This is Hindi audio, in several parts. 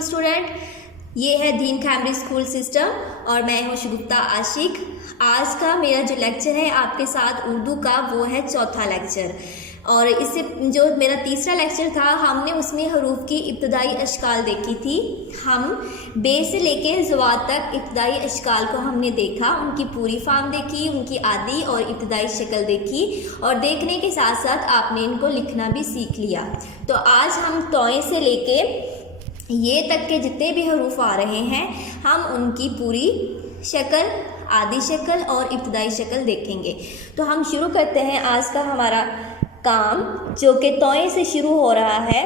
वालेकुम स्टूडेंट, ये है दीन कैमरी स्कूल सिस्टम और मैं हूँ शुगुफ्ता आशिक। आज का मेरा जो लेक्चर है आपके साथ उर्दू का, वो है चौथा लेक्चर। और इससे जो मेरा तीसरा लेक्चर था, हमने उसमें हरूफ की इब्तदाई अशकाल देखी थी। हम बे से लेके ज़ुवा तक इब्तदाई अशकाल को हमने देखा, उनकी पूरी फॉर्म देखी, उनकी आदि और इब्तदाई शक्ल देखी, और देखने के साथ साथ आपने इनको लिखना भी सीख लिया। तो आज हम तोए से लेके ये तक के जितने भी हरूफ आ रहे हैं, हम उनकी पूरी शक्ल, आदि शक्ल और इब्तदाई शक्ल देखेंगे। तो हम शुरू करते हैं आज का हमारा काम, जो कि तोए से शुरू हो रहा है।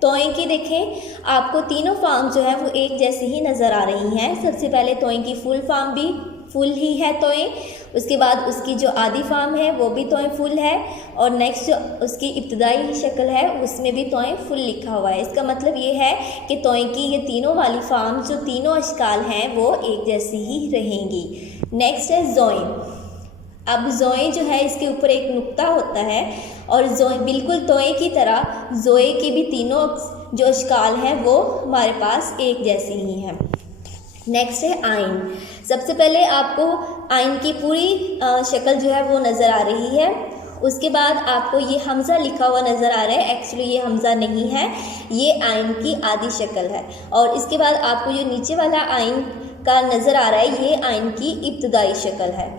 तोए की देखें, आपको तीनों फॉर्म जो है वो एक जैसी ही नज़र आ रही हैं। सबसे पहले तोए की फुल फॉर्म भी फुल ही है तोए, उसके बाद उसकी जो आदि फॉर्म है वो भी तोए फुल है, और नेक्स्ट जो उसकी इब्तदाई शक्ल है उसमें भी तोए फुल लिखा हुआ है। इसका मतलब ये है कि तोए की ये तीनों वाली फॉर्म, जो तीनों अशकाल हैं, वो एक जैसी ही रहेंगी। नेक्स्ट है ज़ोए। अब ज़ोए जो है, इसके ऊपर एक नुक्ता होता है, और ज़ोए बिल्कुल तोए की तरह ज़ोए के भी तीनों जो अशकाल हैं वो हमारे पास एक जैसे ही हैं। नेक्स्ट है आइन। सबसे पहले आपको आइन की पूरी शक्ल जो है वो नज़र आ रही है। उसके बाद आपको ये हमज़ा लिखा हुआ नज़र आ रहा है। एक्चुअली ये हमज़ा नहीं है, ये आइन की आदि शक्ल है। और इसके बाद आपको जो नीचे वाला आइन का नज़र आ रहा है, ये आइन की इब्तदाई शक्ल है।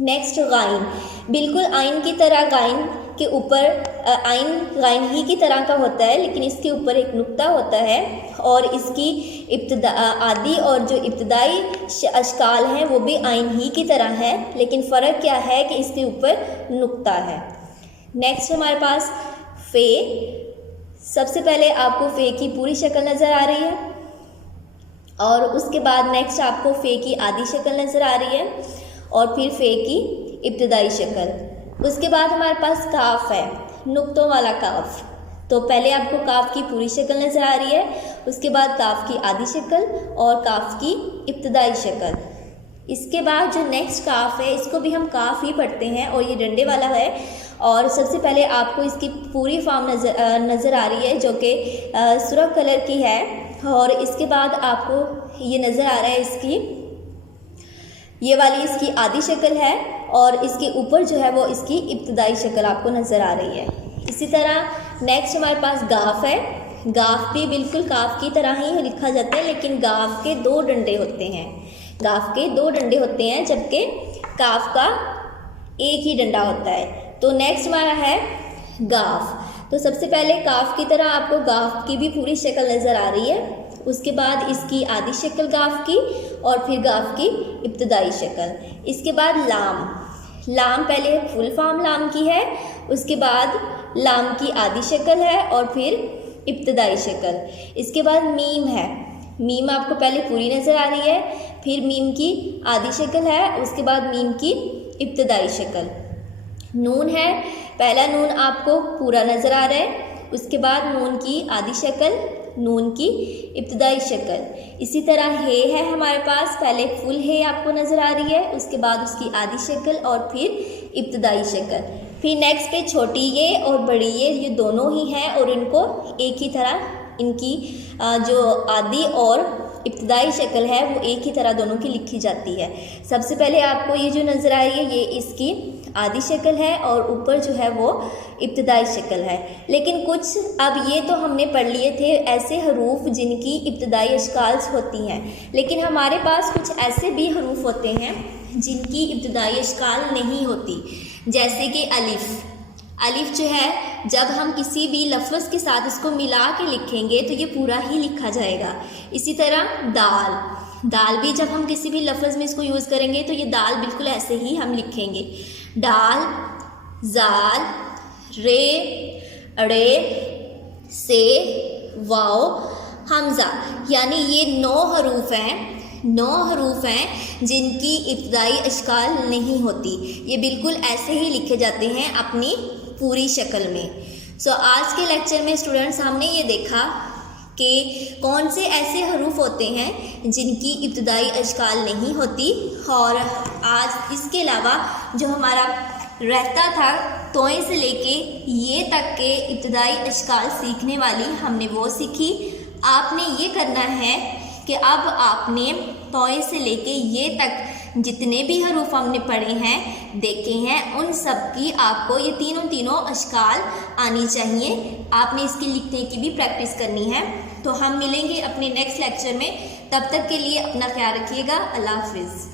Next again. बिल्कुल आइन की तरह गाइन के ऊपर आइन गाइन ही की तरह का होता है, लेकिन इसके ऊपर एक नुक्ता होता है, और इसकी आदि और जो इब्तदाई अशकाल हैं वो भी आइन ही की तरह है, लेकिन फ़र्क क्या है कि इसके ऊपर नुक्ता है। नेक्स्ट हमारे पास फ़े। सबसे पहले आपको फ़े की पूरी शक्ल नज़र आ रही है, और उसके बाद नेक्स्ट आपको फ़े की आदि शक्ल नज़र आ रही है, और फिर फ़े की इब्तदाई शक्ल। उसके बाद हमारे पास काफ है, नुक्तों वाला काफ। तो पहले आपको काफ की पूरी शक्ल नज़र आ रही है, उसके बाद काफ की आदि शक्ल और काफ की इब्तदाई शक्ल। इसके बाद जो नेक्स्ट काफ है, इसको भी हम काफ ही पढ़ते हैं, और ये डंडे वाला है। और सबसे पहले आपको इसकी पूरी फॉर्म नज़र आ रही है, जो कि सुर्ख कलर की है, और इसके बाद आपको ये नज़र आ रहा है इसकी ये वाली इसकी आदि शक्ल है, और इसके ऊपर जो है वो इसकी इब्तदाई शक्ल आपको नज़र आ रही है। इसी तरह नेक्स्ट हमारे पास गाफ है। गाफ भी बिल्कुल काफ की तरह ही लिखा जाता है, लेकिन गाफ के दो डंडे होते हैं। गाफ के दो डंडे होते हैं, जबकि काफ का एक ही डंडा होता है। तो नेक्स्ट हमारा है गाफ। तो सबसे पहले काफ की तरह आपको गाफ की भी पूरी शक्ल नज़र आ रही है, उसके बाद इसकी आदि शक्ल गाफ की, और फिर गाफ की इब्तदाई शक्ल। इसके बाद लाम। लाम पहले फुल फॉर्म लाम की है, उसके बाद लाम की आदि शक्ल है, और फिर इब्तदाई शक्ल। इसके बाद मीम है। मीम आपको पहले पूरी नज़र आ रही है, फिर मीम की आदि शक्ल है, उसके बाद मीम की इब्तदाई शक्ल। नून है। पहला नून आपको पूरा नज़र आ रहा है, उसके बाद नून की आदि शक्ल, नून की इब्तदाई शक्ल। इसी तरह हे है हमारे पास, पहले फुल हे आपको नज़र आ रही है, उसके बाद उसकी आदि शक्ल और फिर इब्तदाई शक्ल। फिर नेक्स्ट पे छोटी ये और बड़ी ये दोनों ही हैं, और इनको एक ही तरह, इनकी जो आदि और इब्तदाई शक्ल है वो एक ही तरह दोनों की लिखी जाती है। सबसे पहले आपको ये जो नज़र आ रही है, ये इसकी आदि शक्ल है, और ऊपर जो है वो इब्तदाई शक्ल है। लेकिन कुछ, अब ये तो हमने पढ़ लिए थे ऐसे हरूफ जिनकी इब्तदाई अशकाल होती हैं, लेकिन हमारे पास कुछ ऐसे भी हरूफ होते हैं जिनकी इब्तदाई अशकाल नहीं होती, जैसे कि अलिफ। अलिफ जो है, जब हम किसी भी लफ्ज़ के साथ इसको मिला के लिखेंगे तो ये पूरा ही लिखा जाएगा। इसी तरह दाल। दाल भी जब हम किसी भी लफ्ज़ में इसको यूज़ करेंगे तो ये दाल बिल्कुल ऐसे ही हम लिखेंगे। डाल, जाल, रे, अड़े, से, वाओ, हमज़ा, यानी ये 9 हरूफ हैं। 9 हरूफ हैं जिनकी इब्तदाई अशकाल नहीं होती, ये बिल्कुल ऐसे ही लिखे जाते हैं अपनी पूरी शक्ल में। सो आज के लेक्चर में स्टूडेंट्स हमने ये देखा कि कौन से ऐसे हरूफ होते हैं जिनकी इब्तदाई अशकाल नहीं होती, और आज इसके अलावा जो हमारा रहता था तोए से लेके ये तक के इब्तदाई अशकाल सीखने वाली, हमने वो सीखी। आपने ये करना है कि अब आपने तोए से लेके ये तक जितने भी हरूफ हमने पढ़े हैं, देखे हैं, उन सब की आपको ये तीनों अश्काल आनी चाहिए। आपने इसकी लिखने की भी प्रैक्टिस करनी है। तो हम मिलेंगे अपने नेक्स्ट लेक्चर में। तब तक के लिए अपना ख्याल रखिएगा। अल्लाह हाफिज़।